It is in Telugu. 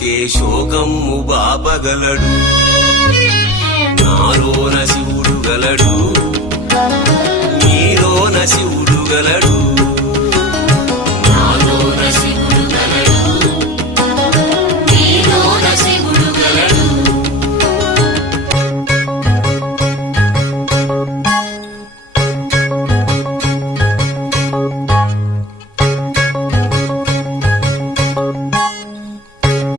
నమ్మితే శోకమ్ము బాపగలడు నాలోన శివుడు గలడు. నీలోన శివుడు గలడు.